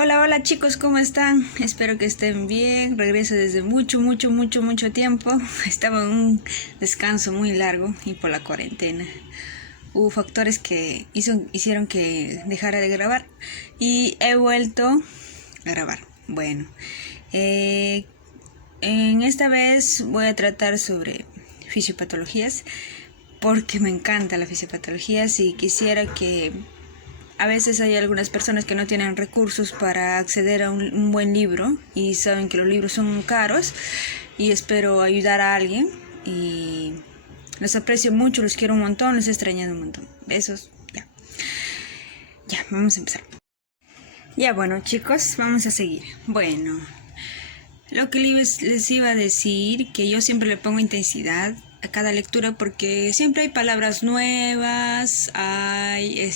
Hola, hola chicos, ¿cómo están? Espero que estén bien. Regreso desde mucho tiempo. Estaba en un descanso muy largo y por la cuarentena. Hubo factores que hicieron que dejara de grabar y he vuelto a grabar. Bueno, en esta vez voy a tratar sobre fisiopatologías porque me encanta la fisiopatología y quisiera que a veces hay algunas personas que no tienen recursos para acceder a un buen libro y saben que los libros son caros y espero ayudar a alguien y los aprecio mucho, los quiero un montón, los he extrañado un montón. Besos. Ya, vamos a empezar. Ya, bueno chicos, vamos a seguir. Bueno, lo que les iba a decir, que yo siempre le pongo intensidad a cada lectura porque siempre hay palabras nuevas, hay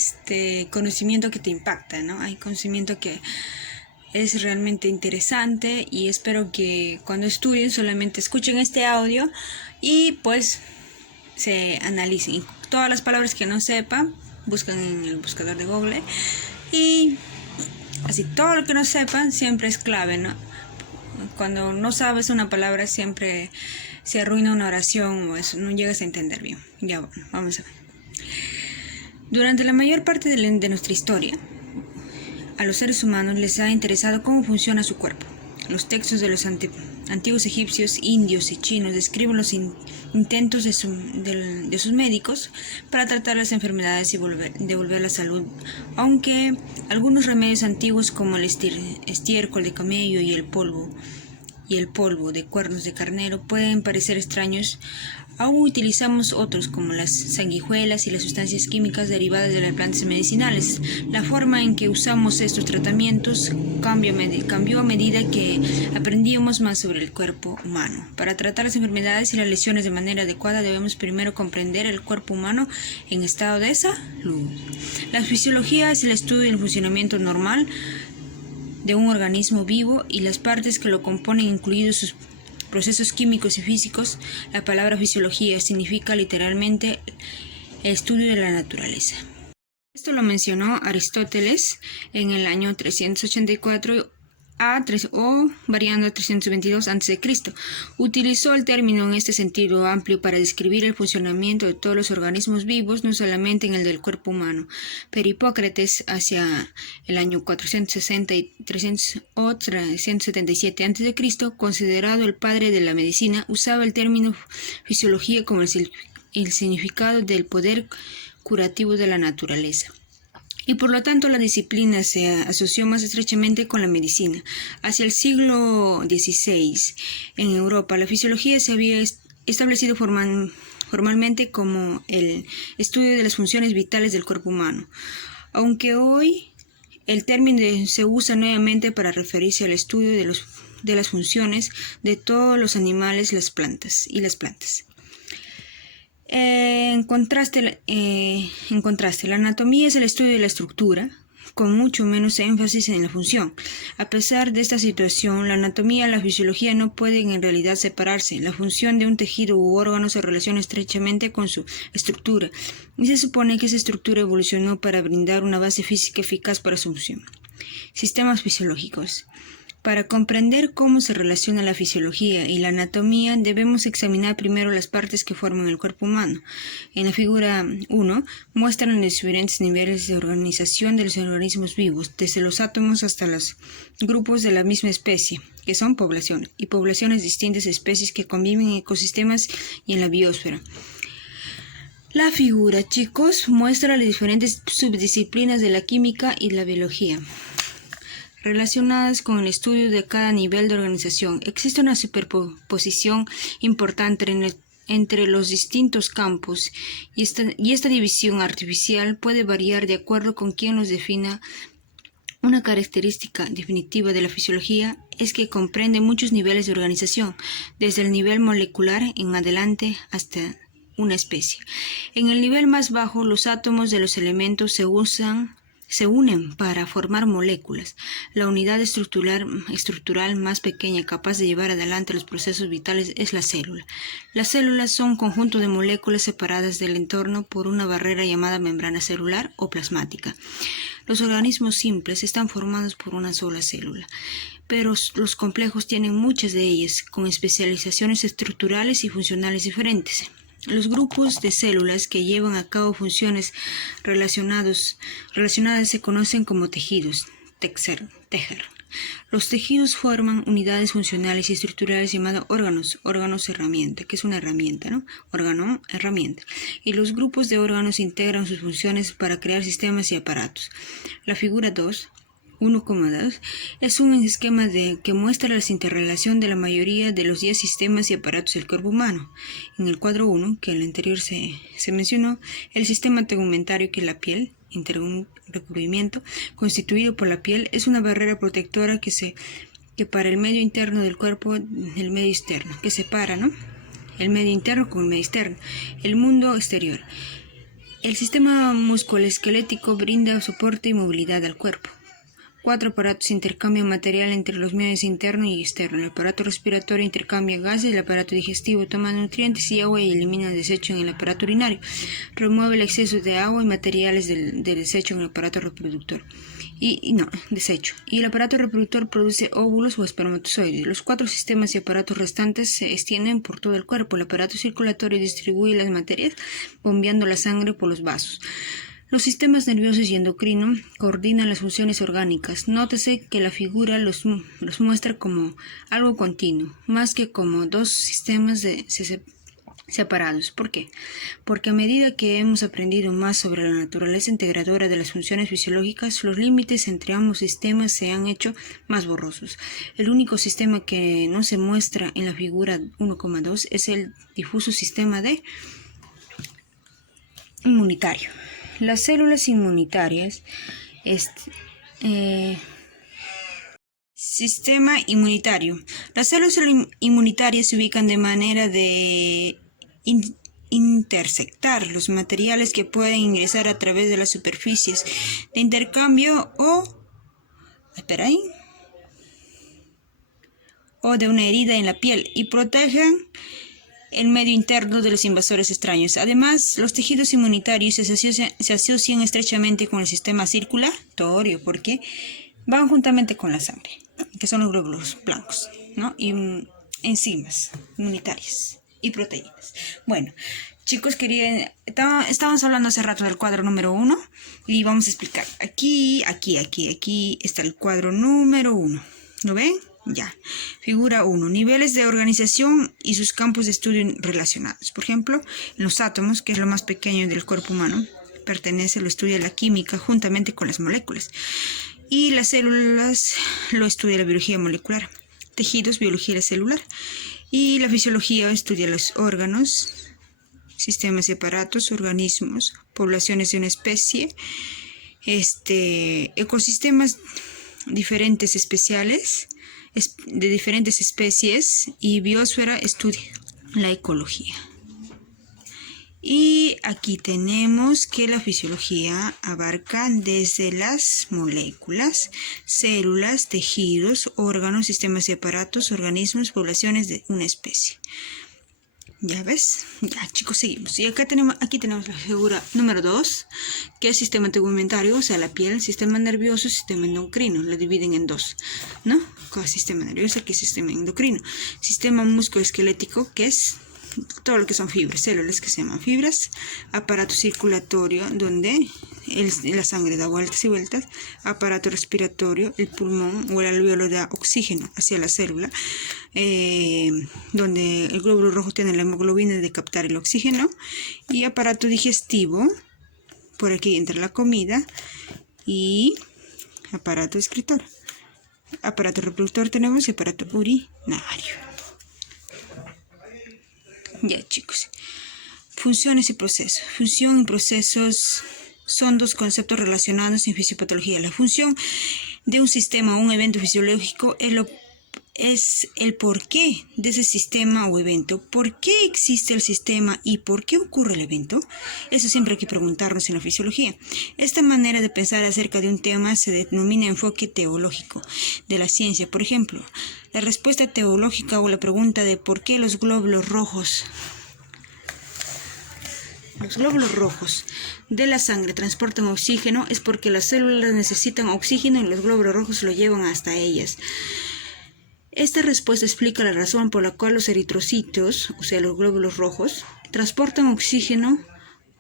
conocimiento que te impacta, ¿no? Hay conocimiento que es realmente interesante y espero que cuando estudien solamente escuchen este audio y pues se analicen. Todas las palabras que no sepan, buscan en el buscador de Google y así todo lo que no sepan siempre es clave, ¿no? Cuando no sabes una palabra siempre se arruina una oración o eso, no llegas a entender bien. Ya bueno, vamos a ver. Durante la mayor parte de nuestra historia, a los seres humanos les ha interesado cómo funciona su cuerpo. Los textos de los antiguos egipcios, indios y chinos describen los intentos de sus médicos para tratar las enfermedades y devolver la salud, aunque algunos remedios antiguos como el estiércol de camello y el polvo de cuernos de carnero pueden parecer extraños. Aún utilizamos otros como las sanguijuelas y las sustancias químicas derivadas de las plantas medicinales. La forma en que usamos estos tratamientos cambió a medida que aprendíamos más sobre el cuerpo humano. Para tratar las enfermedades y las lesiones de manera adecuada debemos primero comprender el cuerpo humano en estado de salud. La fisiología es el estudio del funcionamiento normal de un organismo vivo y las partes que lo componen, incluidos sus procesos químicos y físicos. La palabra fisiología significa literalmente el estudio de la naturaleza. Esto lo mencionó Aristóteles en el año 384 o variando a 322 a.C. Utilizó el término en este sentido amplio para describir el funcionamiento de todos los organismos vivos, no solamente en el del cuerpo humano. Pero Hipócrates, hacia el año 460 o 377 a.C., considerado el padre de la medicina, usaba el término fisiología como el significado del poder curativo de la naturaleza. Y por lo tanto la disciplina se asoció más estrechamente con la medicina. Hacia el siglo XVI, en Europa, la fisiología se había establecido formalmente como el estudio de las funciones vitales del cuerpo humano, aunque hoy el término se usa nuevamente para referirse al estudio de las funciones de todos los animales, las plantas. En contraste, la anatomía es el estudio de la estructura, con mucho menos énfasis en la función. A pesar de esta situación, la anatomía y la fisiología no pueden en realidad separarse. La función de un tejido u órgano se relaciona estrechamente con su estructura, y se supone que esa estructura evolucionó para brindar una base física eficaz para su función. Sistemas fisiológicos. Para comprender cómo se relaciona la fisiología y la anatomía, debemos examinar primero las partes que forman el cuerpo humano. En la figura 1 muestran los diferentes niveles de organización de los organismos vivos, desde los átomos hasta los grupos de la misma especie, que son poblaciones, y poblaciones de distintas especies que conviven en ecosistemas y en la biosfera. La figura, chicos, muestra las diferentes subdisciplinas de la química y la biología relacionadas con el estudio de cada nivel de organización. Existe una superposición importante entre los distintos campos y esta división artificial puede variar de acuerdo con quien los defina. Una característica definitiva de la fisiología es que comprende muchos niveles de organización, desde el nivel molecular en adelante hasta una especie. En el nivel más bajo, los átomos de los elementos se se unen para formar moléculas, la unidad estructural más pequeña capaz de llevar adelante los procesos vitales es la célula. Las células son un conjunto de moléculas separadas del entorno por una barrera llamada membrana celular o plasmática. Los organismos simples están formados por una sola célula, pero los complejos tienen muchas de ellas, con especializaciones estructurales y funcionales diferentes. Los grupos de células que llevan a cabo funciones relacionadas se conocen como tejidos, tejer. Los tejidos forman unidades funcionales y estructurales llamadas órganos herramienta, que es una herramienta, ¿no? Órgano, herramienta. Y los grupos de órganos integran sus funciones para crear sistemas y aparatos. La figura 1,2 es un esquema que muestra la interrelación de la mayoría de los 10 sistemas y aparatos del cuerpo humano. En el cuadro 1, que en el anterior se mencionó, el sistema tegumentario, que es la piel, un recubrimiento constituido por la piel, es una barrera protectora que para el medio interno del cuerpo del medio externo, que separa, ¿no?, el medio interno con el medio externo, el mundo exterior. El sistema musculoesquelético brinda soporte y movilidad al cuerpo. 4 aparatos intercambian material entre los medios interno y externo. El aparato respiratorio intercambia gases, el aparato digestivo toma nutrientes y agua y elimina el desecho en el aparato urinario. Remueve el exceso de agua y materiales del desecho en el aparato reproductor. Y el aparato reproductor produce óvulos o espermatozoides. Los 4 sistemas y aparatos restantes se extienden por todo el cuerpo. El aparato circulatorio distribuye las materias bombeando la sangre por los vasos. Los sistemas nerviosos y endocrino coordinan las funciones orgánicas. Nótese que la figura los muestra como algo continuo, más que como 2 sistemas separados. ¿Por qué? Porque a medida que hemos aprendido más sobre la naturaleza integradora de las funciones fisiológicas, los límites entre ambos sistemas se han hecho más borrosos. El único sistema que no se muestra en la figura 1,2 es el difuso sistema inmunitario. Las células inmunitarias, sistema inmunitario. Las células inmunitarias se ubican de manera de intersectar los materiales que pueden ingresar a través de las superficies de intercambio o de una herida en la piel y protegen el medio interno de los invasores extraños. Además, los tejidos inmunitarios se asocian estrechamente con el sistema circulatorio porque van juntamente con la sangre, que son los glóbulos blancos, ¿no? Y enzimas inmunitarias y proteínas. Bueno, chicos, estábamos hablando hace rato del cuadro número 1 y vamos a explicar. Aquí está el cuadro número 1. ¿Lo ven? Ya. Figura 1. Niveles de organización y sus campos de estudio relacionados. Por ejemplo, en los átomos, que es lo más pequeño del cuerpo humano, lo estudia la química juntamente con las moléculas. Y las células lo estudia la biología molecular. Tejidos, biología celular. Y la fisiología estudia los órganos, sistemas y aparatos, organismos, poblaciones de una especie, ecosistemas diferentes especiales, de diferentes especies, y biosfera estudia la ecología. Y aquí tenemos que la fisiología abarca desde las moléculas, células, tejidos, órganos, sistemas y aparatos, organismos, poblaciones de una especie. ¿Ya ves? Ya, chicos, seguimos. Y aquí tenemos la figura número 2, que es sistema tegumentario, o sea, la piel, sistema nervioso, sistema endocrino. Lo dividen en 2, ¿no? Con sistema nervioso, aquí sistema endocrino. Sistema musculoesquelético, que es todo lo que son fibras, células que se llaman fibras. Aparato circulatorio, donde la sangre da vueltas y vueltas. Aparato respiratorio, el pulmón o el alveolo da oxígeno hacia la célula, donde el glóbulo rojo tiene la hemoglobina de captar el oxígeno. Y aparato digestivo, por aquí entra la comida. Y aparato excretor. Aparato reproductor tenemos y aparato urinario. Ya, chicos. Funciones y procesos. Función y procesos son 2 conceptos relacionados en fisiopatología. La función de un sistema o un evento fisiológico es es el porqué de ese sistema o evento. ¿Por qué existe el sistema y por qué ocurre el evento? Eso siempre hay que preguntarnos en la fisiología. Esta manera de pensar acerca de un tema se denomina enfoque teológico de la ciencia. Por ejemplo, la respuesta teológica o la pregunta de por qué los glóbulos rojos de la sangre transportan oxígeno es porque las células necesitan oxígeno y los glóbulos rojos lo llevan hasta ellas. Esta respuesta explica la razón por la cual los eritrocitos, o sea, los glóbulos rojos, transportan oxígeno,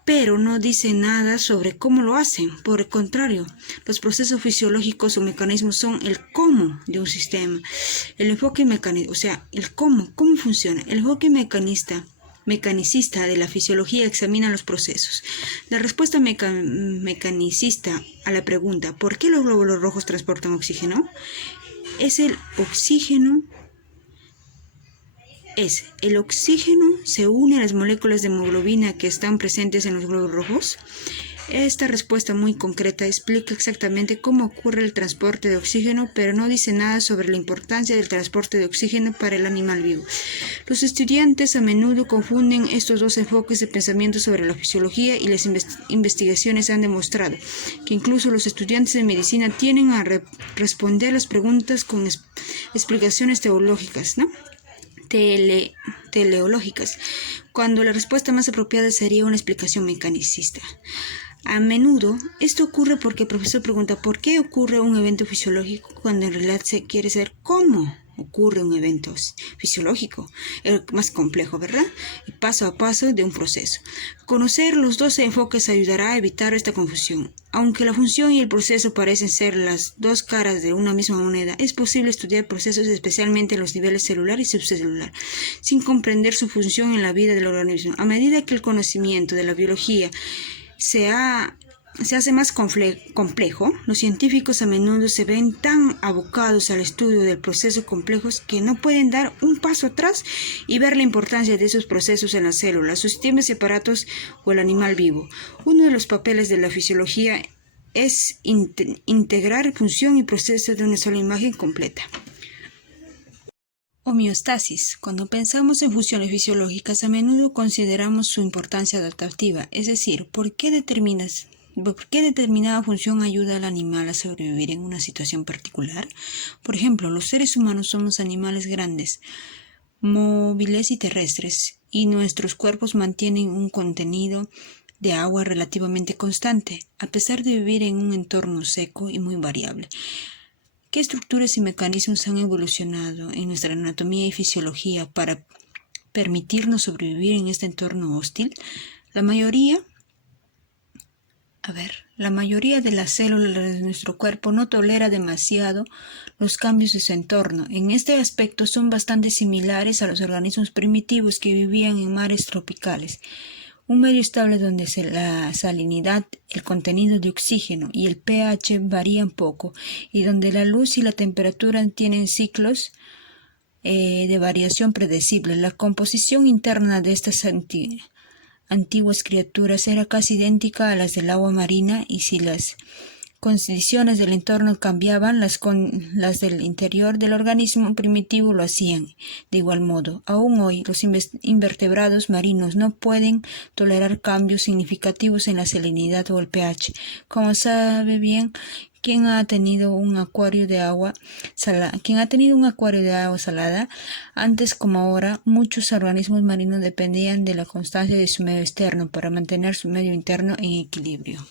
pero no dice nada sobre cómo lo hacen. Por el contrario, los procesos fisiológicos o mecanismos son el cómo de un sistema. El enfoque mecanicista, o sea, el cómo funciona. El enfoque mecanicista de la fisiología examina los procesos. La respuesta mecanicista a la pregunta ¿por qué los glóbulos rojos transportan oxígeno? El oxígeno se une a las moléculas de hemoglobina que están presentes en los glóbulos rojos. Esta respuesta muy concreta explica exactamente cómo ocurre el transporte de oxígeno, pero no dice nada sobre la importancia del transporte de oxígeno para el animal vivo. Los estudiantes a menudo confunden estos dos enfoques de pensamiento sobre la fisiología y las investigaciones han demostrado que incluso los estudiantes de medicina tienden a responder las preguntas con explicaciones teológicas, ¿no? Teleológicas, cuando la respuesta más apropiada sería una explicación mecanicista. A menudo esto ocurre porque el profesor pregunta ¿por qué ocurre un evento fisiológico? Cuando en realidad se quiere saber cómo ocurre un evento fisiológico, el más complejo, ¿verdad? El paso a paso de un proceso. Conocer los dos enfoques ayudará a evitar esta confusión. Aunque la función y el proceso parecen ser las dos caras de una misma moneda, es posible estudiar procesos especialmente en los niveles celular y subcelular, sin comprender su función en la vida del organismo. A medida que el conocimiento de la biología se hace más complejo, los científicos a menudo se ven tan abocados al estudio de procesos complejos que no pueden dar un paso atrás y ver la importancia de esos procesos en las células, sus sistemas y aparatos o el animal vivo. Uno de los papeles de la fisiología es integrar función y proceso de una sola imagen completa. Homeostasis. Cuando pensamos en funciones fisiológicas, a menudo consideramos su importancia adaptativa, es decir, ¿por qué determinada función ayuda al animal a sobrevivir en una situación particular? Por ejemplo, los seres humanos somos animales grandes, móviles y terrestres, y nuestros cuerpos mantienen un contenido de agua relativamente constante, a pesar de vivir en un entorno seco y muy variable. ¿Qué estructuras y mecanismos han evolucionado en nuestra anatomía y fisiología para permitirnos sobrevivir en este entorno hostil? La mayoría de las células de nuestro cuerpo no tolera demasiado los cambios de su entorno. En este aspecto son bastante similares a los organismos primitivos que vivían en mares tropicales. Un medio estable donde la salinidad, el contenido de oxígeno y el pH varían poco y donde la luz y la temperatura tienen ciclos de variación predecibles. La composición interna de estas antiguas criaturas era casi idéntica a las del agua marina y si las condiciones del entorno cambiaban, las del interior del organismo primitivo lo hacían. De igual modo, aún hoy, los invertebrados marinos no pueden tolerar cambios significativos en la salinidad o el pH. Como sabe bien, quien ha tenido un acuario de agua salada, antes como ahora, muchos organismos marinos dependían de la constancia de su medio externo para mantener su medio interno en equilibrio.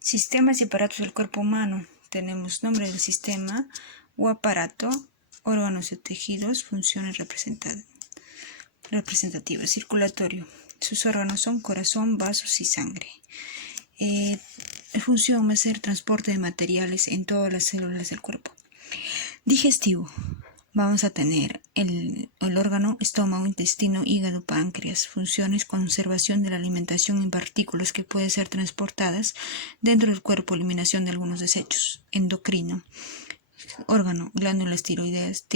Sistemas y aparatos del cuerpo humano. Tenemos nombre del sistema o aparato, órganos y tejidos, funciones representativas. Circulatorio. Sus órganos son corazón, vasos y sangre. Función va a ser transporte de materiales en todas las células del cuerpo. Digestivo. Vamos a tener el órgano, estómago, intestino, hígado, páncreas. Funciones, conservación de la alimentación en partículas que pueden ser transportadas dentro del cuerpo, eliminación de algunos desechos. Endocrino. Órgano, glándulas tiroides,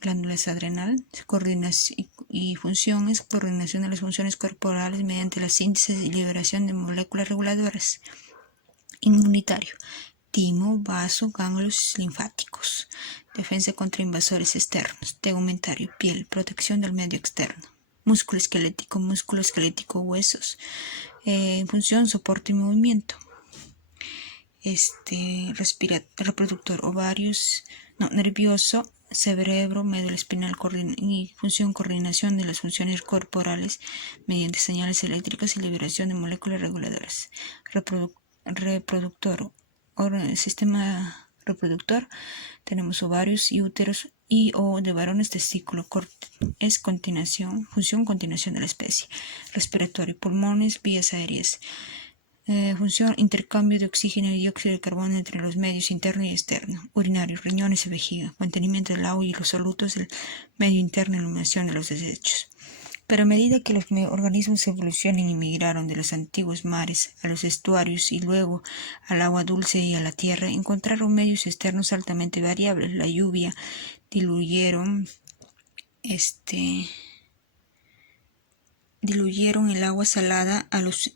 glándulas adrenal, coordinación y funciones, coordinación de las funciones corporales mediante la síntesis y liberación de moléculas reguladoras. Inmunitario. timo, vaso, ganglios linfáticos, defensa contra invasores externos, tegumentario, piel, protección del medio externo, músculo esquelético, huesos, función, soporte y movimiento, reproductor, ovarios, nervioso, cerebro, médula espinal y función, coordinación de las funciones corporales mediante señales eléctricas y liberación de moléculas reguladoras. Reproductor, sistema reproductor, tenemos ovarios y úteros o de varones, testículo, es función, continuación de la especie. Respiratorio, pulmones, vías aéreas. Función, intercambio de oxígeno y dióxido de carbono entre los medios interno y externo. Urinario, riñones y vejiga. Mantenimiento del agua y los solutos del medio interno, eliminación de los desechos. Pero a medida que los organismos evolucionan y migraron de los antiguos mares a los estuarios y luego al agua dulce y a la tierra, encontraron medios externos altamente variables. La lluvia diluyeron el agua salada a los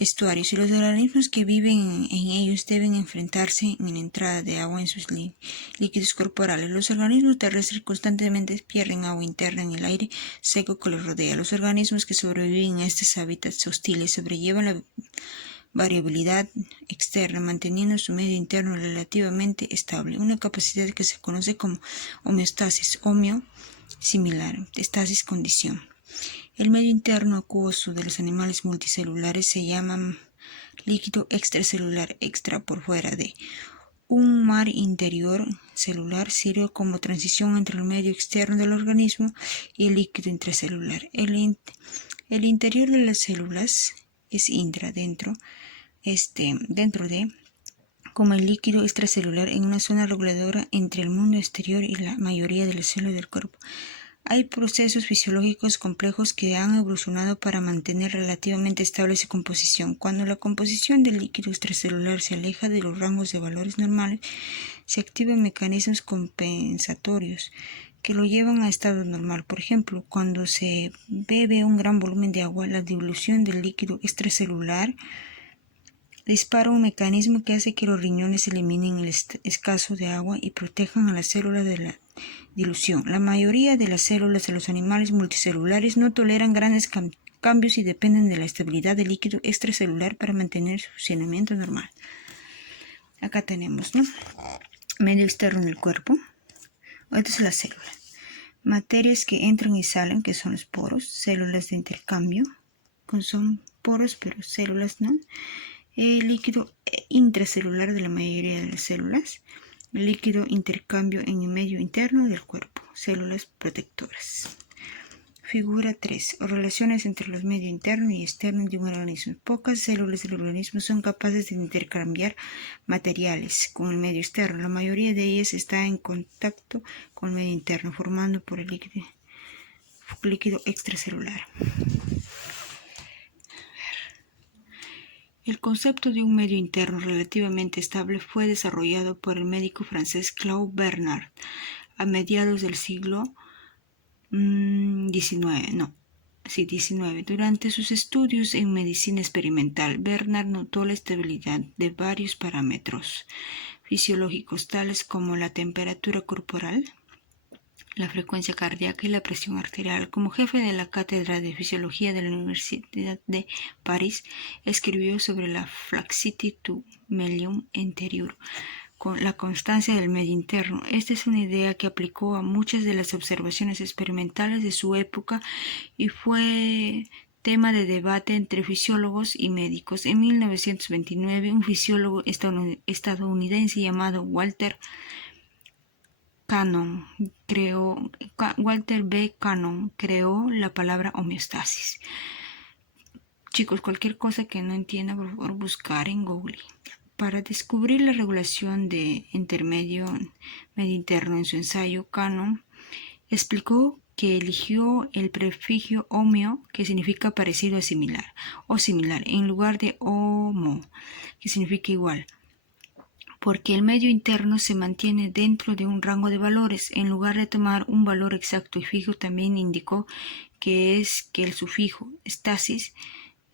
estuarios, y los organismos que viven en ellos deben enfrentarse en la entrada de agua en sus líquidos corporales. Los organismos terrestres constantemente pierden agua interna en el aire seco que los rodea. Los organismos que sobreviven a estos hábitats hostiles sobrellevan la variabilidad externa, manteniendo su medio interno relativamente estable, una capacidad que se conoce como homeostasis, similar, estasis, condición. El medio interno acuoso de los animales multicelulares se llama líquido extracelular. Extra, por fuera de. Un mar interior celular sirve como transición entre el medio externo del organismo y el líquido intracelular. El interior de las células es dentro de, como el líquido extracelular, en una zona reguladora entre el mundo exterior y la mayoría de las células del cuerpo. Hay procesos fisiológicos complejos que han evolucionado para mantener relativamente estable su composición. Cuando la composición del líquido extracelular se aleja de los rangos de valores normales, se activan mecanismos compensatorios que lo llevan a estado normal. Por ejemplo, cuando se bebe un gran volumen de agua, la dilución del líquido extracelular dispara un mecanismo que hace que los riñones eliminen el escaso de agua y protejan a las células de la dilución. La mayoría de las células de los animales multicelulares no toleran grandes cambios y dependen de la estabilidad del líquido extracelular para mantener su funcionamiento normal. Acá tenemos, medio externo del cuerpo. Esta es la célula. Materias que entran y salen, que son los poros, células de intercambio, son poros pero células, ¿no? El líquido intracelular de la mayoría de las células, el líquido intercambio en el medio interno del cuerpo, células protectoras. Figura 3. Relaciones entre los medios interno y externo de un organismo. Pocas células del organismo son capaces de intercambiar materiales con el medio externo. La mayoría de ellas está en contacto con el medio interno, formando por el líquido extracelular. El concepto de un medio interno relativamente estable fue desarrollado por el médico francés Claude Bernard a mediados del siglo XIX. Durante sus estudios en medicina experimental, Bernard notó la estabilidad de varios parámetros fisiológicos tales como la temperatura corporal, la frecuencia cardíaca y la presión arterial. Como jefe de la cátedra de fisiología de la Universidad de París, escribió sobre la flaccidity du milieu intérieur, con la constancia del medio interno. Esta es una idea que aplicó a muchas de las observaciones experimentales de su época y fue tema de debate entre fisiólogos y médicos. En 1929, un fisiólogo estadounidense llamado Walter B. Cannon creó la palabra homeostasis. Chicos, cualquier cosa que no entienda, por favor, buscar en Google. Para descubrir la regulación de medio interno en su ensayo, Cannon explicó que eligió el prefijo homeo, que significa parecido a similar, o similar, en lugar de homo, que significa igual, porque el medio interno se mantiene dentro de un rango de valores. En lugar de tomar un valor exacto y fijo, también indicó que el sufijo stasis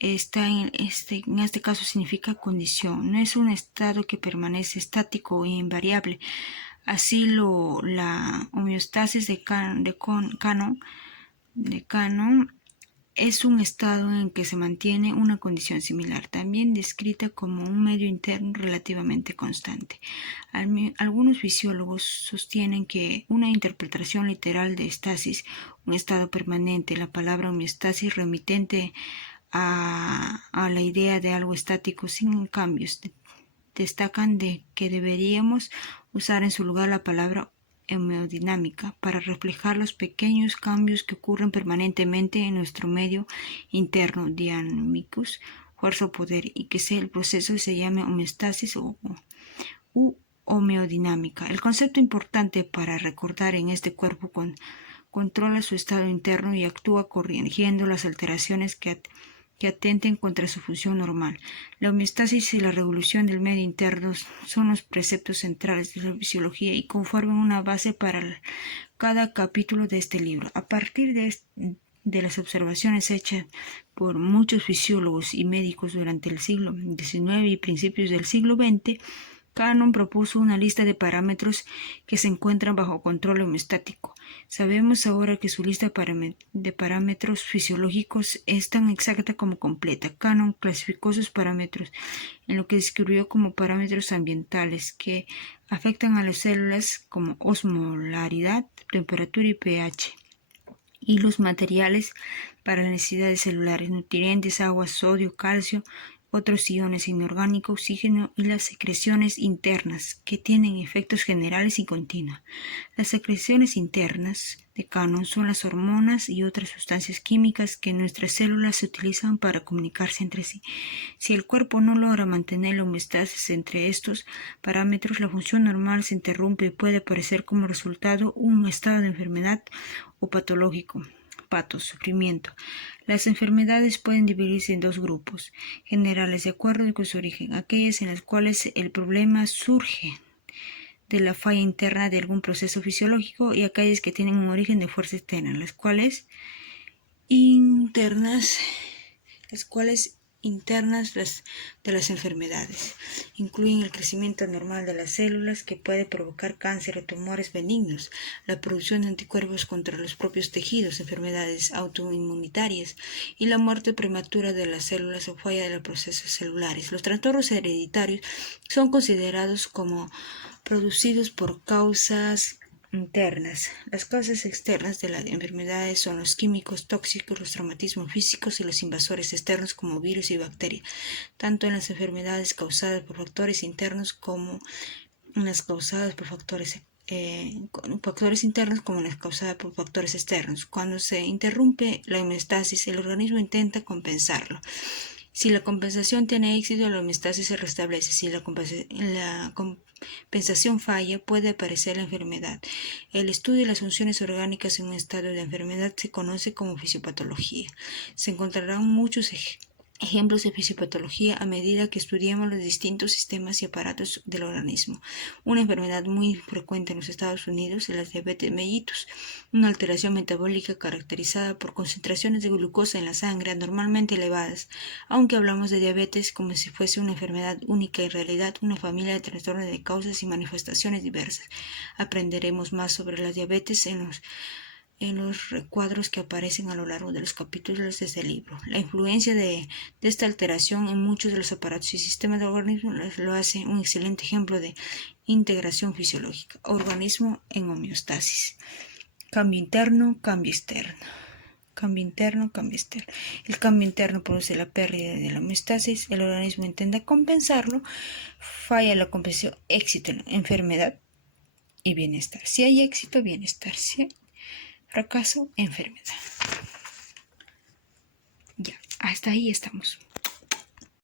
en este caso significa condición, no es un estado que permanece estático e invariable. Así la homeostasis de Cannon es un estado en que se mantiene una condición similar, también descrita como un medio interno relativamente constante. Algunos fisiólogos sostienen que una interpretación literal de estasis, un estado permanente, la palabra homeostasis remitente a la idea de algo estático sin cambios, destacan de que deberíamos usar en su lugar la palabra hemodinámica para reflejar los pequeños cambios que ocurren permanentemente en nuestro medio interno, dynamicus, fuerza o poder, y que sea el proceso se llame homeostasis u homeodinámica. El concepto importante para recordar en este cuerpo controla su estado interno y actúa corrigiendo las alteraciones que atenten contra su función normal. La homeostasis y la regulación del medio interno son los preceptos centrales de la fisiología y conforman una base para cada capítulo de este libro. A partir de las observaciones hechas por muchos fisiólogos y médicos durante el siglo XIX y principios del siglo XX, Cannon propuso una lista de parámetros que se encuentran bajo control homeostático. Sabemos ahora que su lista de parámetros fisiológicos es tan exacta como completa. Cannon clasificó sus parámetros en lo que describió como parámetros ambientales que afectan a las células como osmolaridad, temperatura y pH, y los materiales para las necesidades celulares, nutrientes, agua, sodio, calcio, otros iones inorgánicos, oxígeno y las secreciones internas, que tienen efectos generales y continuos. Las secreciones internas de Cannon son las hormonas y otras sustancias químicas que nuestras células se utilizan para comunicarse entre sí. Si el cuerpo no logra mantener la homeostasis entre estos parámetros, la función normal se interrumpe y puede aparecer como resultado un estado de enfermedad o patológico. Sufrimiento. Las enfermedades pueden dividirse en dos grupos generales de acuerdo con su origen, aquellas en las cuales el problema surge de la falla interna de algún proceso fisiológico y aquellas que tienen un origen de fuerza externa, las cuales internas de las enfermedades incluyen el crecimiento anormal de las células que puede provocar cáncer o tumores benignos, la producción de anticuerpos contra los propios tejidos, enfermedades autoinmunitarias y la muerte prematura de las células o falla de los procesos celulares. Los trastornos hereditarios son considerados como producidos por causas internas. Las causas externas de las enfermedades son los químicos tóxicos, los traumatismos físicos y los invasores externos como virus y bacterias, tanto en las enfermedades causadas por factores internos como en las causadas por factores internos como en las causadas por factores externos. Cuando se interrumpe la homeostasis, el organismo intenta compensarlo. Si la compensación tiene éxito, la homeostasis se restablece. Si la compensación falla, puede aparecer la enfermedad. El estudio de las funciones orgánicas en un estado de enfermedad se conoce como fisiopatología. Se encontrarán muchos ejemplos de fisiopatología a medida que estudiemos los distintos sistemas y aparatos del organismo. Una enfermedad muy frecuente en los Estados Unidos es la diabetes mellitus, una alteración metabólica caracterizada por concentraciones de glucosa en la sangre anormalmente elevadas. Aunque hablamos de diabetes como si fuese una enfermedad única, en realidad una familia de trastornos de causas y manifestaciones diversas. Aprenderemos más sobre la diabetes en los recuadros que aparecen a lo largo de los capítulos de este libro. La influencia de esta alteración en muchos de los aparatos y sistemas del organismo lo hace un excelente ejemplo de integración fisiológica. Organismo en homeostasis. Cambio interno, cambio externo. Cambio interno, cambio externo. El cambio interno produce la pérdida de la homeostasis, el organismo intenta compensarlo, falla la compensación, éxito, enfermedad y bienestar. Si hay éxito, bienestar. Si hay fracaso, enfermedad. Ya, hasta ahí estamos.